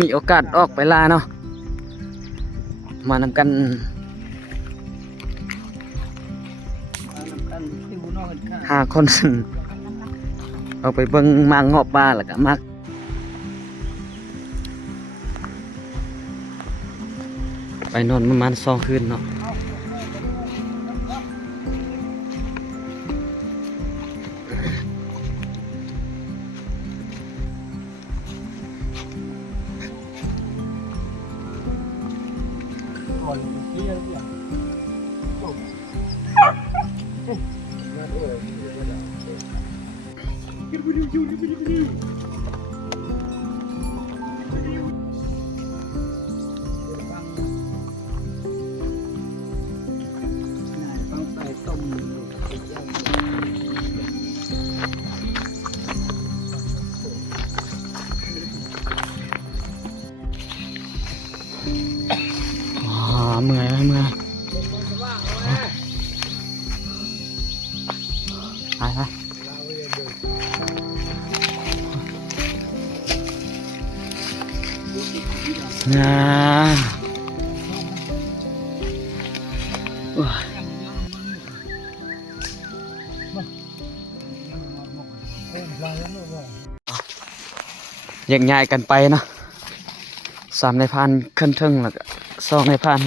มีโอกาสออกไปลาเนาะมานำกัน5 คนเอาไปเบิ่งมางเงาะป่าแล้วก็มักไปนอนประมาณ2 คืนเนาะเมื่อยไปแยกย้ายกันไปเนาะ3 นายพรานขึ้นเทิงแล้วก็2 นายพราน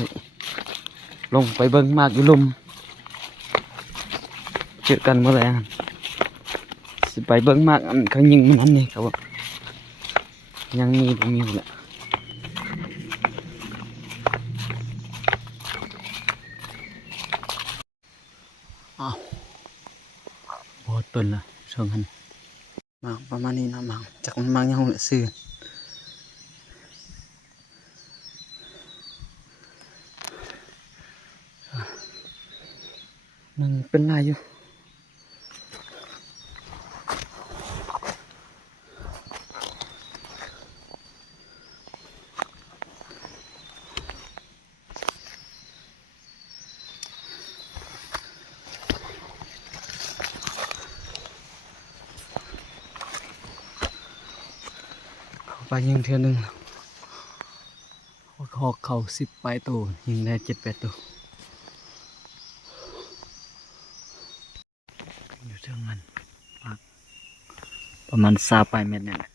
ลงไปเบิ่งมากอยู่ลุมเจอกันเมื่อไหร่สิไปเบิ่งมากอันเขายิงมันนั่นนี่ครับยังมีบ่มีแหละบอดเปิ้นล่ะเชิงหันมากประมาณนี้นะมากจักมันมากยังแหละซื่อนึงเป็นลายอยู่ไปยิงเทื่อนึงหอกเขา10 ปลายตัวยิงได้ 7-8 ตัวอยู่เท่านั้นประมาณ20 ปลายเมตรนี่แหละ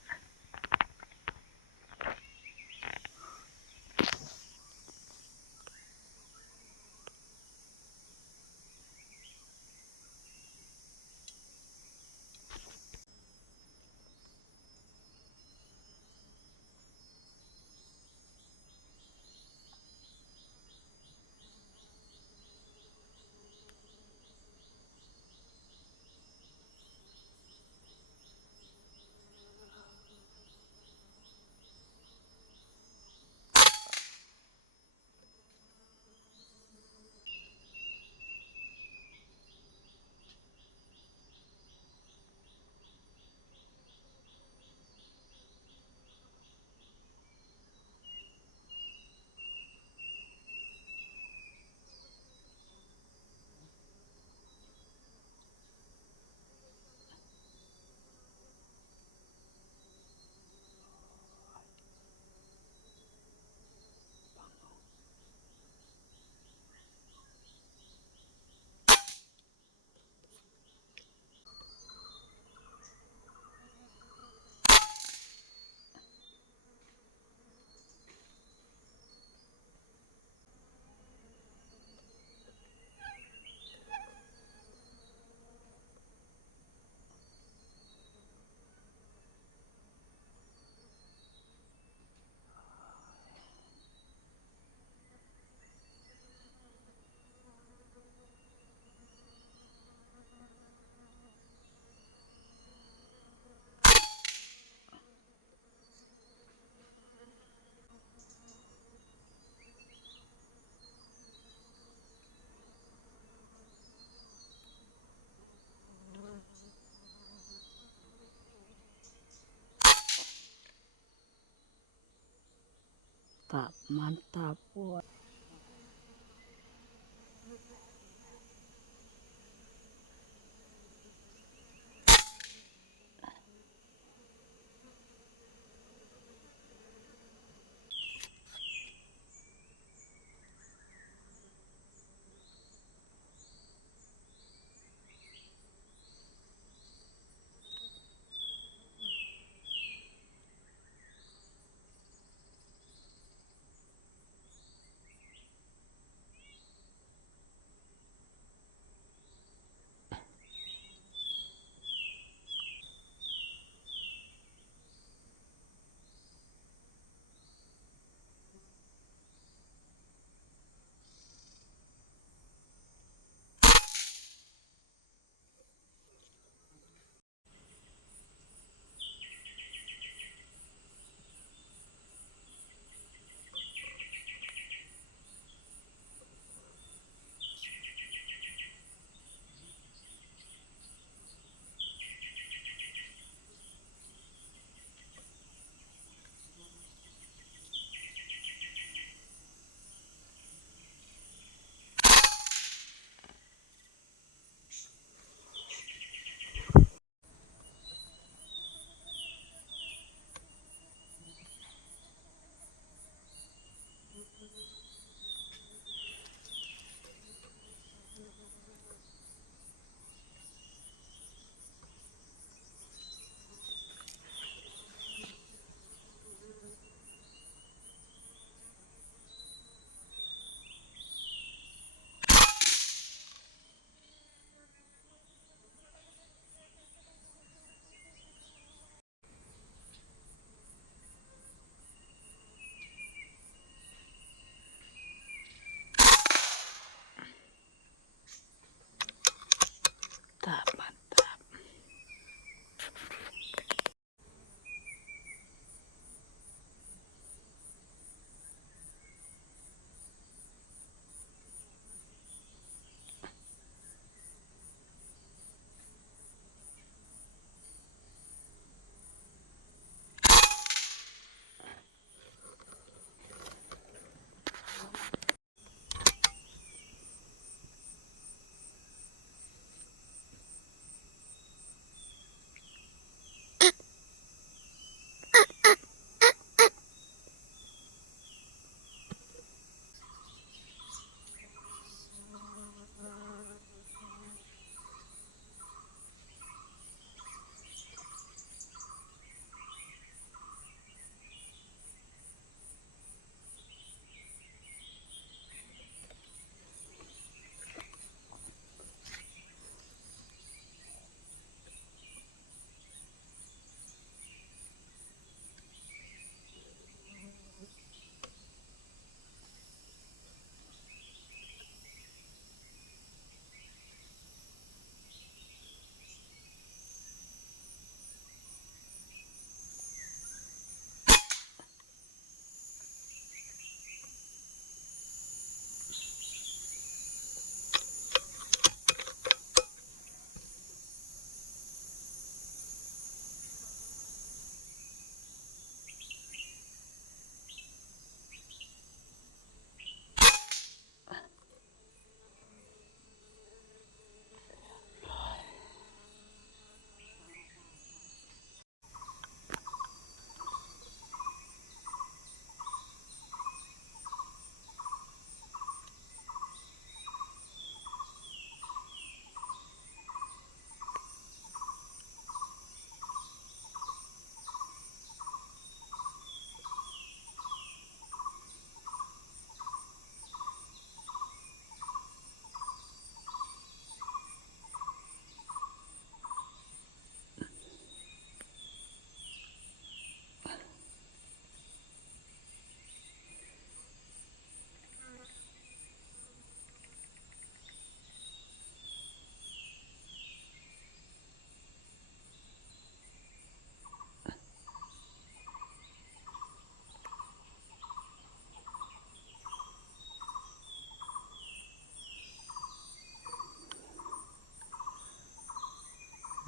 ตามันตาปวด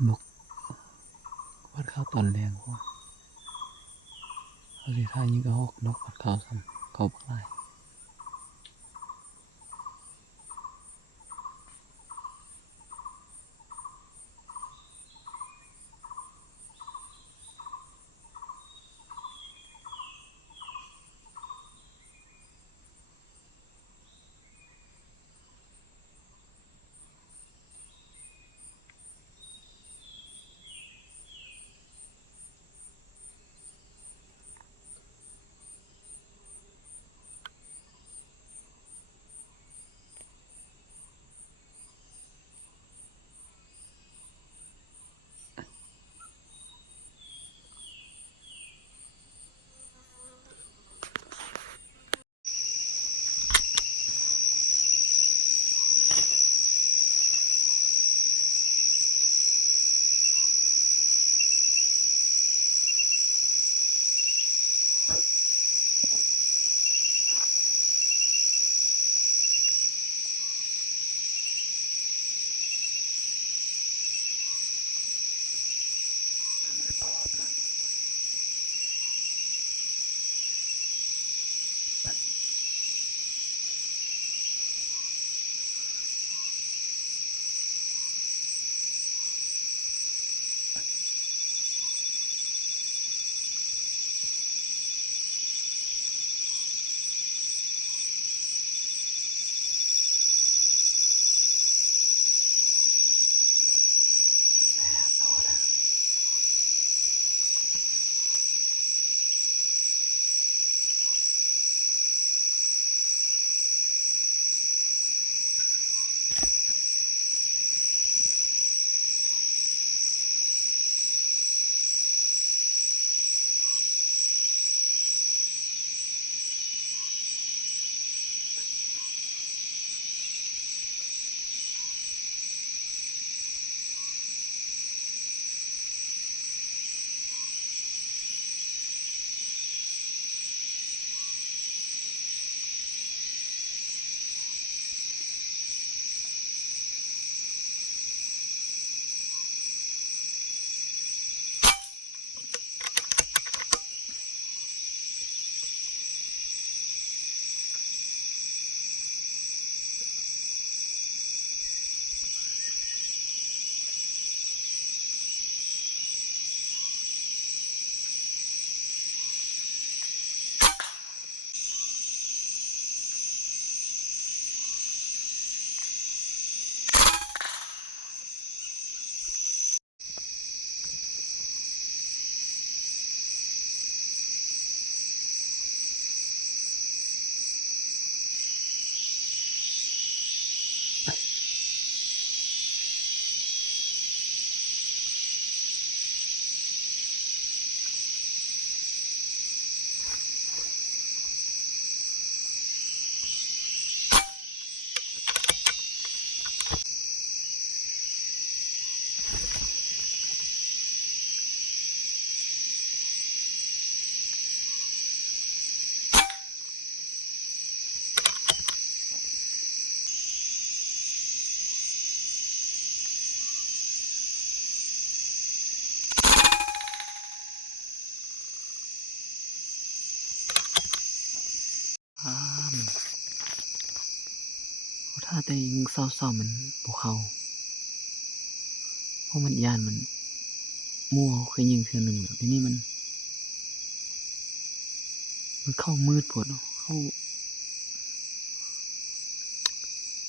นกวัดข้าวตอนแรงพ่อเขาสิทายยิงกระหอกนกวัดข้าวซ้ำเขาบักหลายถ้าแต่ยิงเศร้าๆมันบ่เข้าเพราะมันย่านมันมั่วเคยยิงเทื่อนึงแล้วทีนี้มันเข้ามืดโพดเนาะ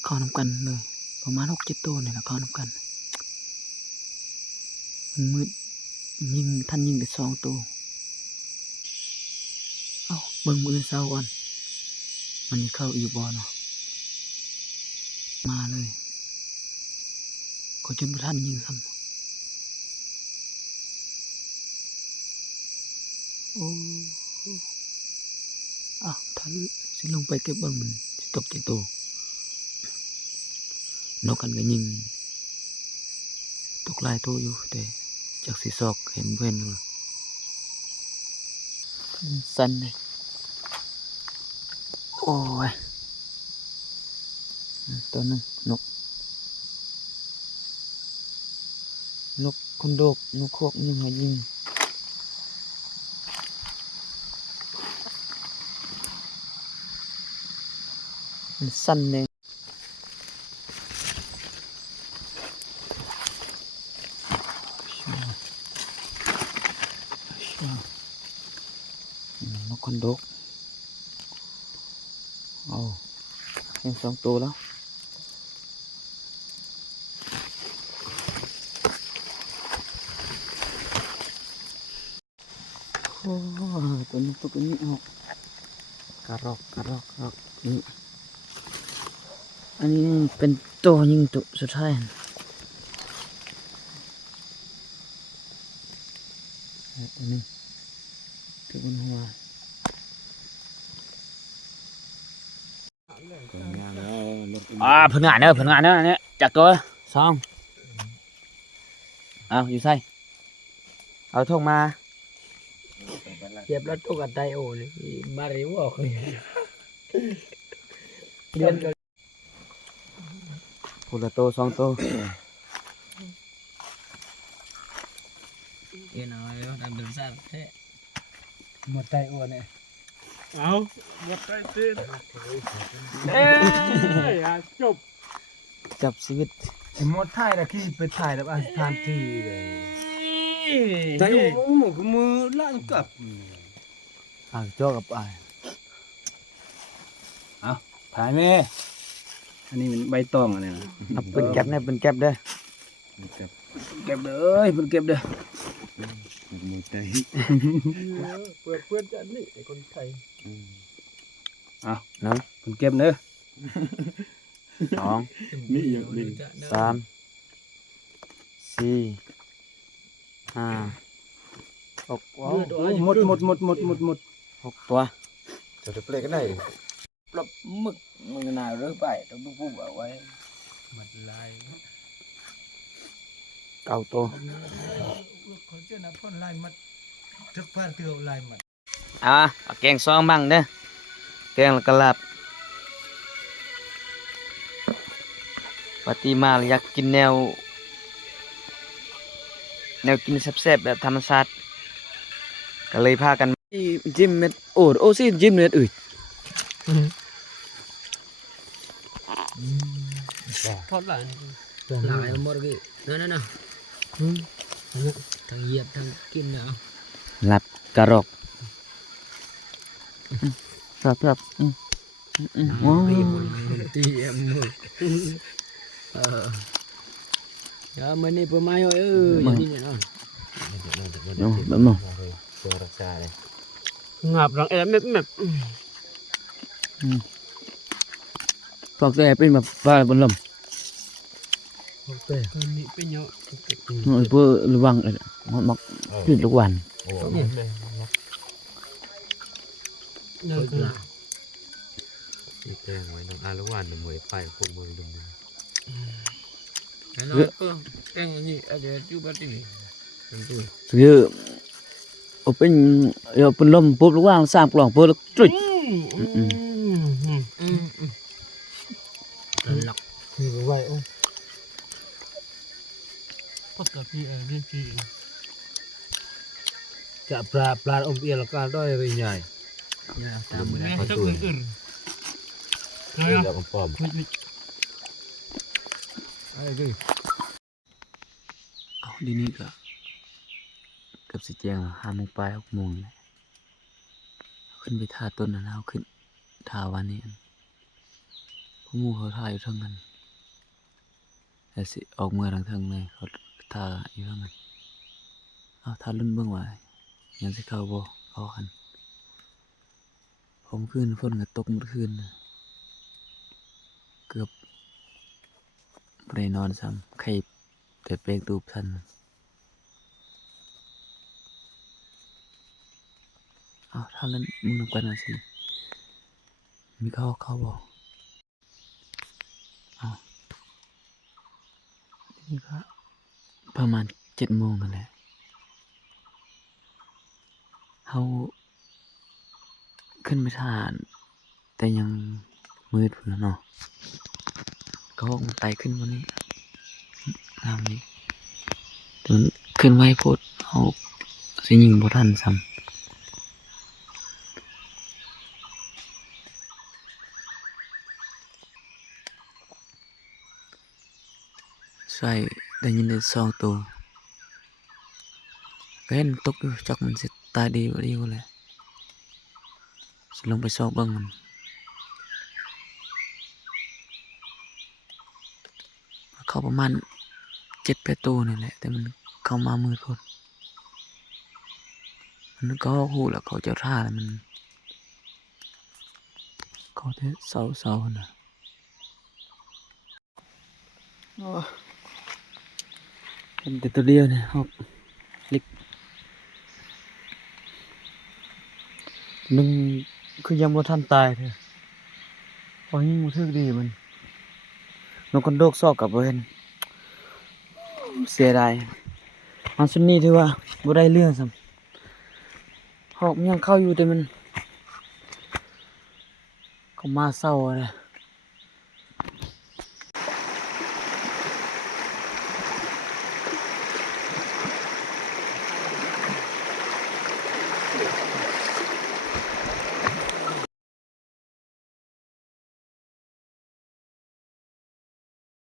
เข้านำกันเลยประมาณ 6-7 ตัวนี่แหละเข้านำกันมันมืดยิงทันยิงได้2ตัวเอ้าเบิ่งมื้อเช้าก่อนมันสิเข้าอีกบ่เนาะมาเลยก็จนบ่ทันยิงซ้ำโอ้อ้าวทันสิลงไปเก็บเบิ่งมันสิตกจักตัวนกกันก็ยิงตกหลายตัวอยู่แต่จักสิซอกเห็นบ่เห็นสั่นเลยโอ้ยตัวนึงนก นกคนโดกนกคอกยังมายิงมันสั้นเลยนกคนโดกเอาเห็น2 ตัวแล้วโอ้ตัวนี้เอากระรอกนี่อันนี้เป็นตัวยิงตัวสุดท้ายอันนี้ตัวบนหัวผลงานเนอะเนี่ยจัดตัวสองเอาอยู่ใส่เอาทงมา Siap lah tu kata oh ni mari walk ni. Dia คนละตัว2 ตัว cái nào đó đang đứng sát thế. Một tay ô này. Áo, một tay tên. Ê, à, chụp. จับชีวิต Một tay là khi bị tay là ăn than thì rồi. Tay một cái mưa lạ cặp. ห่างจ้อกับอ้าย ถ่ายแม่อันนี้มันใบตองอะไรนะ เอาเป็นแก็บเนี่ยเป็นแก็บเด้อ เก็บเด้อมันเก็บเด้อ มือใจ เพื่อนจะนี่ไอ้คนไทย หนึ่ง มันเก็บเด้อ สอง มีอย่างนี้ สามสี่ห้าหก หมด6 ตัว จะจะเปลกันได้ ปรับหมึกมึงน่าเรื่อไปต้องพูดเอาไว้มัดลาย 9 ตัว เขาเจ้าน่ะพ่นลายมัดทึกผ้าเตียวลายมัด เอาแกงซองมั่งเด้อแกงแล้วก็ลาบปฏิมาอยากกินแนวกินแซ่บๆแบบธรรมชาติก็เลยพากันจิ้มเม็ดโอ้สิจิ้มเม็ดอื่น thoát lại lại một cái nó thằng Diệp thằng Kim nào หลับกระรอกครับว้าว tí em giờ mình đi bữa mai rồi đi này nó แบบมั้ง ตัวรักษาเลย ngập rằng em mệt พวกแกเป็นแบบว่าบนลม ok con bị bên nhau เพื่อระวังมักจุดทุกวัน โอ้ยเลย rồi là อีแตงไว้น้องอาละวันเหมยไปพวกมือลุม cái nó cái gì ở đây chú bắt đi คือเป็นลมปุ๊บระวัง3 กล่องเพื่อจุด lọc thì vậy không có cả phi ở bên phi chả pla ông kia là ca đôi về nhảyลุมไม่ได้ประตูเดี๋ยวผมปลอม ai đi เอาดีนี่ก็กับสิเจียง5 โมงปลาย6 โมงเลยขึ้นไปท่าต้นนะเอาขึ้นท่าวันนี้พวกมูเขาท่าอยู่ทั้งนั้นแต่สิออกเมื่อทางเทิงเลยเขาท่าอยู่ทั้งนั้นเอาท่าลุ่นเบื้องไว้ยังสิเข้าบ่เข้ากันผมขึ้นฝนก็ตกเมื่อคืนเกือบบ่ได้นอนซ้ำใครแต่เปลงตูบทันเอาท่าเล่นมึงนำกันนะสิมีเข้าบ่เอานี่ก็ประมาณ7 โมงกันแหละเขาขึ้นไปทานแต่ยังมืดพุ่นแล้วเนาะก็คงไต่ขึ้นวันนี้งามนี้แต่ แต่มันขึ้นไวโพดเอาสิยิงบ่ทันซ้ำใช่ได้ยินได้2ตัวก็เห็นตกอยู่จักมันสิตายดีบ่ดีบ่แหละสิลงไปซอกเบิ่งมันเข้าประมาณ7-8ตัวนี่แหละแต่มันเข้ามามืดโพดมันก็ฮู้แล้วเขาเจ้าท่าแล้วมันเขาแต่เซาๆน่ะโอ้เห็นแต่ตัวเดียวเนี่ยฮอกเล็กนึงคือยังบ่ทันตายเด้อพอยิงบ่ถึกดีมันนกกันโดกซอกกับบ่เห็นเสียดายอันสุดนี้ถือว่าบ่ได้เรื่องซ้ำหอกมันยังเข้าอยู่แต่มันเขามาเศร้าเลย